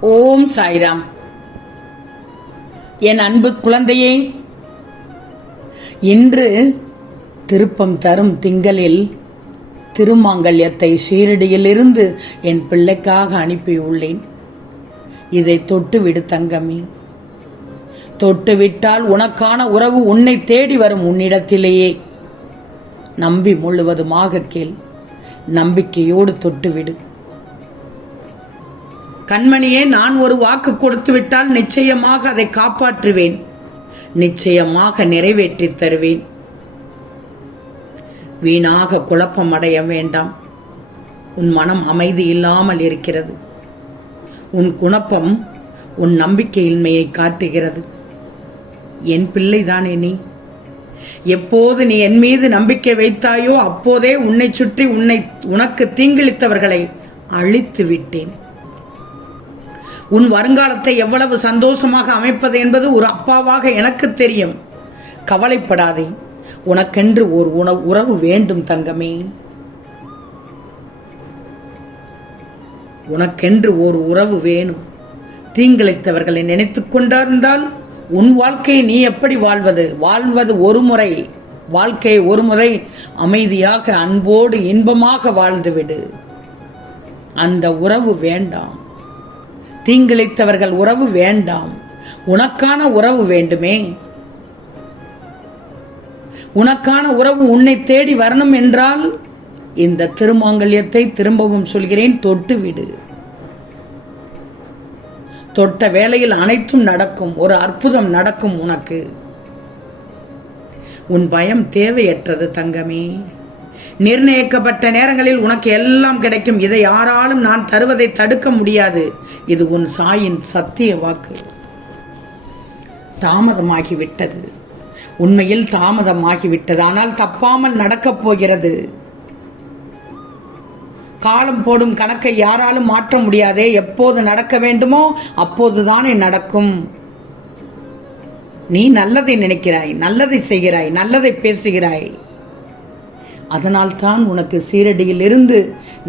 ஓம் சாய்ராம். என் அன்பு குழந்தையே இன்று திருப்பம் தரும் திங்களில் திருமாங்கல்யத்தை ஷீரடியிலிருந்து என் பிள்ளைக்காக அனுப்பியுள்ளேன். இதை தொட்டுவிடு தங்கமே. தொட்டுவிட்டால் உனக்கான உறவு உன்னை தேடி வரும் உன்னிடத்திலேயே. நம்பி முழுவதுமாக கேள். நம்பிக்கையோடு தொட்டுவிடு. கண்மணியே நான் ஒரு வாக்கு கொடுத்து விட்டால் நிச்சயமாக அதை காப்பாற்றுவேன். நிச்சயமாக நிறைவேற்றி தருவேன். வீணாக குழப்பம் அடைய வேண்டாம். உன் மனம் அமைதி இல்லாமல் இருக்கிறது. உன் குணப்பம் உன் நம்பிக்கையின்மையை காட்டுகிறது. என் பிள்ளைதானே நீ? எப்போது நீ என் மீது நம்பிக்கை வைத்தாயோ அப்போதே உன்னை சுற்றி உன்னை உனக்கு தீங்கிழித்தவர்களை அழித்து விட்டேன். உன் வருங்காலத்தை எவ்வளவு சந்தோஷமாக அமைப்பது என்பது ஒரு அப்பாவாக எனக்கு தெரியும். கவலைப்படாதே. உனக்கென்று ஒரு உணவு உறவு வேண்டும் தங்கமே. உனக்கென்று ஒரு உறவு வேணும். தீங்கிழைத்தவர்களை நினைத்துக் கொண்டிருந்தால் உன் வாழ்க்கையை நீ எப்படி வாழ்வது? வாழ்வது ஒரு முறை. வாழ்க்கையை ஒரு முறை அமைதியாக அன்போடு இன்பமாக வாழ்ந்துவிடு. அந்த உறவு வேண்டாம். தீங்கிழைத்தவர்கள் உறவு வேண்டாம். உனக்கான உறவு வேண்டுமே. உனக்கான உறவு உன்னை தேடி வரணும் என்றால் இந்த திருமாங்கல்யத்தை திரும்பவும் சொல்கிறேன் தொட்டு விடு தொட்ட வேளையில் அனைத்தும் நடக்கும் ஒரு அற்புதம் நடக்கும் உனக்கு. உன் பயம் தேவையற்றது தங்கமே. நிர்ணயிக்கப்பட்ட நேரங்களில் உனக்கு எல்லாம் கிடைக்கும். இதை யாராலும் நான் தருவதை தடுக்க முடியாது. இது உன் சாயின் சத்திய வாக்கு. தாமதமாகிவிட்டது. உண்மையில் தாமதமாகிவிட்டது. ஆனால் தப்பாமல் நடக்கப் போகிறது. காலம் போடும் கணக்கை யாராலும் மாற்ற முடியாதே. எப்போது நடக்க வேண்டுமோ அப்போதுதானே நடக்கும். நீ நல்லதை நினைக்கிறாய் நல்லதை செய்கிறாய் நல்லதை பேசுகிறாய். அதனால்தான் உனக்கு சீரடியில் இருந்து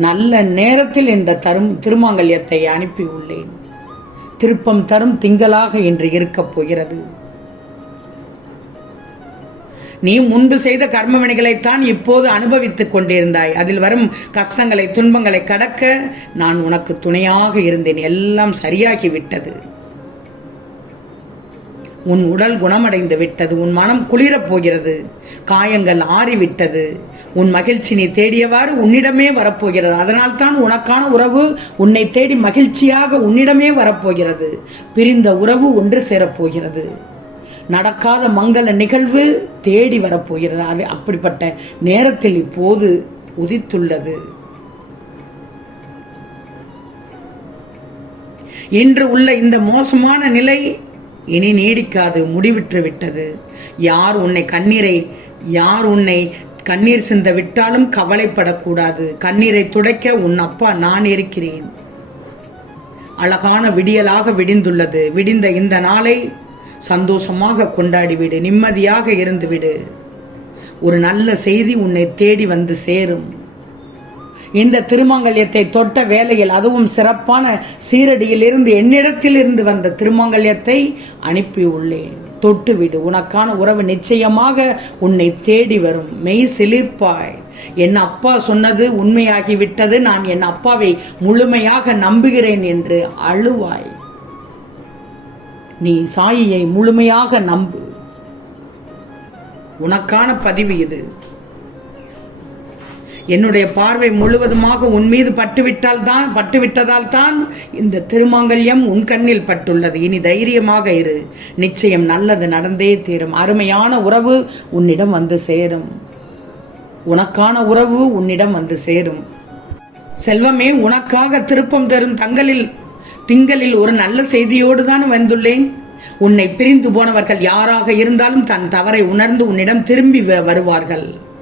நல்ல நேரத்தில் இந்த தரும் திருமாங்கல்யத்தை அனுப்பி உள்ளேன் திருப்பம் தரும் திங்களாக இன்று இருக்கப் போகிறது. நீ முன்பு செய்த கர்ம வினைகளைத்தான் இப்போது அனுபவித்துக் கொண்டிருந்தாய். அதில் வரும் கஷ்டங்களை துன்பங்களை கடக்க நான் உனக்கு துணையாக இருந்தேன். எல்லாம் சரியாகிவிட்டது. உன் உடல் குணமடைந்து விட்டது உன் மனம் குளிரப் போகிறது காயங்கள் ஆறிவிட்டது. உன் மகிழ்ச்சி நீ தேடியவாறு உன்னிடமே வரப்போகிறது. அதனால்தான் உனக்கான உறவு உன்னை தேடி மகிழ்ச்சியாக உன்னிடமே வரப்போகிறது. பிரிந்த உறவு ஒன்று சேரப்போகிறது. நடக்காத மங்கள நிகழ்வு தேடி வரப்போகிறது. அது அப்படிப்பட்ட நேரத்தில் இப்போது உதித்துள்ளது. இன்று உள்ள இந்த மோசமான நிலை இனி நீடிக்காது முடிவிற்று விட்டது. யார் உன்னை கண்ணீரை யார் உன்னை கண்ணீர் சிந்த விட்டாலும் கவலைப்படக்கூடாது. கண்ணீரை துடைக்க உன் அப்பா நான் இருக்கிறேன். அழகான விடியலாக விடிந்துள்ளது. விடிந்த இந்த நாளை சந்தோஷமாக கொண்டாடிவிடு. நிம்மதியாக இருந்துவிடு. ஒரு நல்ல செய்தி உன்னை தேடி வந்து சேரும். இந்த திருமங்கல்யத்தை தொட்ட வேளையில் அதுவும் சிறப்பான சீரடியில் இருந்து என்னிடத்தில் இருந்து வந்த திருமங்கல்யத்தை அனுப்பியுள்ளேன். தொட்டுவிடு உனக்கான உறவு நிச்சயமாக உன்னை தேடி வரும். மெய் சிலிர்ப்பாய். என் அப்பா சொன்னது உண்மையாகிவிட்டது. நான் என் அப்பாவை முழுமையாக நம்புகிறேன் என்று அழுவாய். நீ சாயியை முழுமையாக நம்பு. உனக்கான பதிவு இது. என்னுடைய பார்வை முழுவதுமாக உன் மீது பட்டுவிட்டால் தான் பட்டுவிட்டதால் தான் இந்த திருமாங்கல்யம் உன் கண்ணில் பட்டுள்ளது. இனி தைரியமாக இரு. நிச்சயம் நல்லது நடந்தே தீரும். அருமையான உறவு உன்னிடம் வந்து சேரும். உனக்கான உறவு உன்னிடம் வந்து சேரும். செல்வமே உனக்காக திருப்பம் தரும் தங்களில் திங்களில் ஒரு நல்ல செய்தியோடு தான் வந்துள்ளேன். உன்னை பிரிந்து போனவர்கள் யாராக இருந்தாலும் தன் தவறை உணர்ந்து உன்னிடம் திரும்பி வ- வருவார்கள்.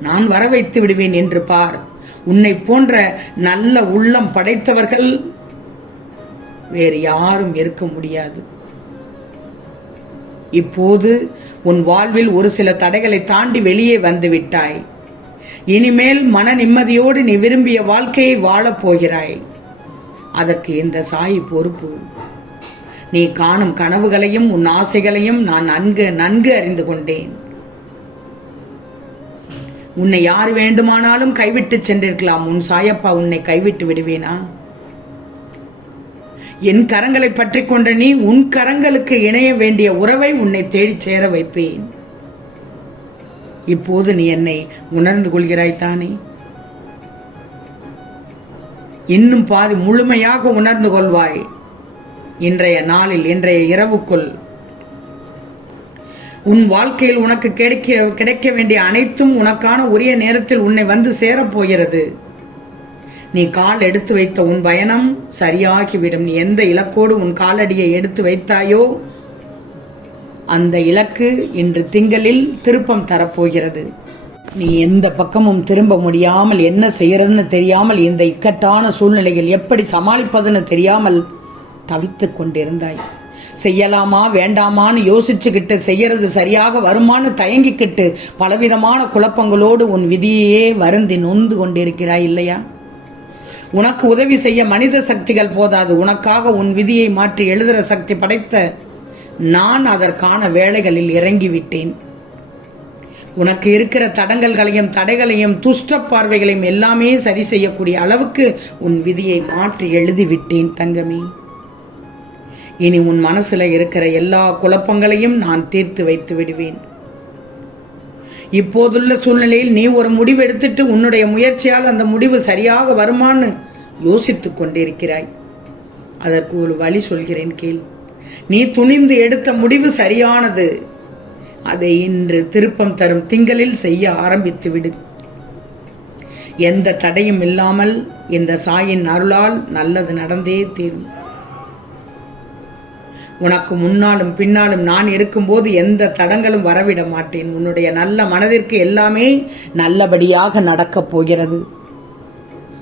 நான் வர வைத்து விடுவேன் என்று பார். உன்னை போன்ற நல்ல உள்ளம் படைத்தவர்கள் வேறு யாரும் இருக்க முடியாது. இப்போது உன் வாழ்வில் ஒரு சில தடைகளை தாண்டி வெளியே வந்து விட்டாய். இனிமேல் மன நிம்மதியோடு நீ விரும்பிய வாழ்க்கையை வாழப் போகிறாய். அதற்கு இந்த சாயி பொறுப்பு. நீ காணும் கனவுகளையும் உன் ஆசைகளையும் நான் நன்கு நன்கு அறிந்து கொண்டேன். உன்னை யார் வேண்டுமானாலும் கைவிட்டு சென்றிருக்கலாம். உன் சாயப்பா உன்னை கைவிட்டு விடுவேனா? என் கரங்களை பற்றி கொண்ட நீ உன் கரங்களுக்கு இணைய வேண்டிய உறவை உன்னை தேடிச் சேர வைப்பேன். இப்போது நீ என்னை உணர்ந்து கொள்கிறாய் தானே? இன்னும் பாதி முழுமையாக உணர்ந்து கொள்வாய். இன்றைய நாளில் இன்றைய இரவுக்குள் உன் வாழ்க்கையில் உனக்கு கிடைக்க கிடைக்க வேண்டிய அனைத்தும் உனக்கான உரிய நேரத்தில் உன்னை வந்து சேரப்போகிறது. நீ கால் எடுத்து வைத்த உன் பயணம் சரியாகிவிடும். நீ எந்த இலக்கோடு உன் காலடியை எடுத்து வைத்தாயோ அந்த இலக்கு இன்று திங்களில் திருப்பம் தரப்போகிறது. நீ எந்த பக்கமும் திரும்ப முடியாமல் என்ன செய்யறதுன்னு தெரியாமல் இந்த இக்கட்டான சூழ்நிலையில் எப்படி சமாளிப்பதுன்னு தெரியாமல் தவித்துக் கொண்டிருந்தாய். செய்யலாமா வேண்டாமான்னு யோசிச்சுக்கிட்டு செய்யறது சரியாக வருமானு தயங்கிக்கிட்டு பலவிதமான குழப்பங்களோடு உன் விதியையே வருந்தி நொந்து கொண்டிருக்கிறாய் இல்லையா? உனக்கு உதவி செய்ய மனித சக்திகள் போதாது. உனக்காக உன் விதியை மாற்றி எழுதுகிற சக்தி படைத்த நான் அதற்கான வேலைகளில் இறங்கிவிட்டேன். உனக்கு இருக்கிற தடங்கல்களையும் தடைகளையும் துஷ்ட பார்வைகளையும் எல்லாமே சரி செய்யக்கூடிய அளவுக்கு உன் விதியை மாற்றி எழுதிவிட்டேன் தங்கமே. இனி உன் மனசுல இருக்கிற எல்லா குழப்பங்களையும் நான் தீர்த்து வைத்து விடுவேன். இப்போதுள்ள சூழ்நிலையில் நீ ஒரு முடிவு எடுத்துட்டு உன்னுடைய முயற்சியால் அந்த முடிவு சரியாக வருமான்னு யோசித்து கொண்டிருக்கிறாய். அதற்கு ஒரு வழி சொல்கிறேன் கேள். நீ துணிந்து எடுத்த முடிவு சரியானது. அதை இன்று திருப்பம் தரும் திங்களில் செய்ய ஆரம்பித்து விடு. எந்த தடையும் இல்லாமல் இந்த சாயின் அருளால் நல்லது நடந்தே தீரும். உனக்கு முன்னாலும் பின்னாலும் நான் இருக்கும்போது எந்த தடங்களும் வரவிட மாட்டேன். உன்னுடைய நல்ல மனதிற்கு எல்லாமே நல்லபடியாக நடக்கப் போகிறது.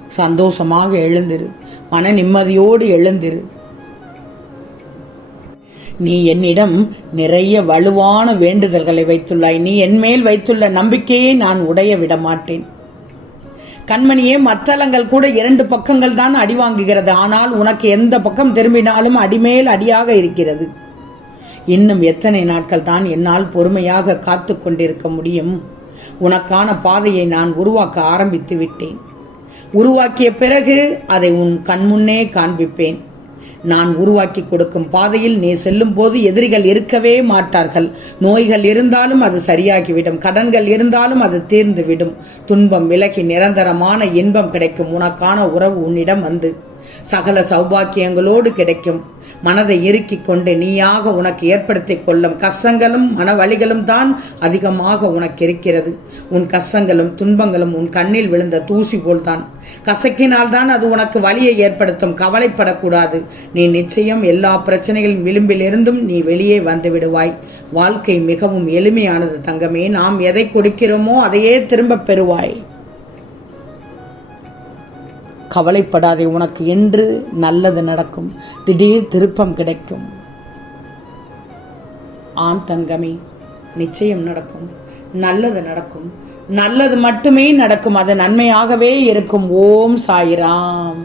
சந்தோஷமாக எழுந்திரு. மன நிம்மதியோடு எழுந்திரு. நீ என்னிடம் நிறைய வலுவான வேண்டுதல்களை வைத்துள்ளாய். நீ என்மேல் வைத்துள்ள நம்பிக்கையை நான் உடைய விட மாட்டேன். கண்மணியே மத்தளங்கள் கூட இரண்டு பக்கங்கள் தான் அடி வாங்குகிறது. ஆனால் உனக்கு எந்த பக்கம் திரும்பினாலும் அடிமேல் அடியாக இருக்கிறது. இன்னும் எத்தனை நாட்கள் தான் என்னால் பொறுமையாக காத்து கொண்டிருக்க முடியும்? உனக்கான பாதையை நான் உருவாக்க ஆரம்பித்து விட்டேன். உருவாக்கிய பிறகு அதை உன் கண்முன்னே காண்பிப்பேன். நான் உருவாக்கி கொடுக்கும் பாதையில் நீ செல்லும் போது எதிரிகள் இருக்கவே மாட்டார்கள். நோய்கள் இருந்தாலும் அது சரியாகிவிடும். கடன்கள் இருந்தாலும் அது தீர்ந்துவிடும். துன்பம் விலகி நிரந்தரமான இன்பம் கிடைக்கும். உனக்கான உறவு உன்னிடம் வந்து சகல சௌபாக்கியங்களோடு கிடைக்கும். மனதை இறுக்கி கொண்டு நீயாக உனக்கு ஏற்படுத்திக் கொள்ளும் கஷ்டங்களும் மனவழிகளும் தான் அதிகமாக உனக்கு இருக்கிறது. உன் கஷ்டங்களும் துன்பங்களும் உன் கண்ணில் விழுந்த தூசி போல்தான். கசக்கினால் தான் அது உனக்கு வலியை ஏற்படுத்தும். கவலைப்படக்கூடாது. நீ நிச்சயம் எல்லா பிரச்சனைகளின் விளிம்பிலிருந்தும் நீ வெளியே வந்து விடுவாய். வாழ்க்கை மிகவும் எளிமையானது தங்கமே. நாம் எதை கொடுக்கிறோமோ அதையே திரும்பப் பெறுவாய். கவலைப்படாதே உனக்கு என்று நல்லது நடக்கும். திடீர் திருப்பம் கிடைக்கும். ஆம் தங்கமே நிச்சயம் நடக்கும். நல்லது நடக்கும். நல்லது மட்டுமே நடக்கும். அது நன்மையாகவே இருக்கும். ஓம் சாயிராம்.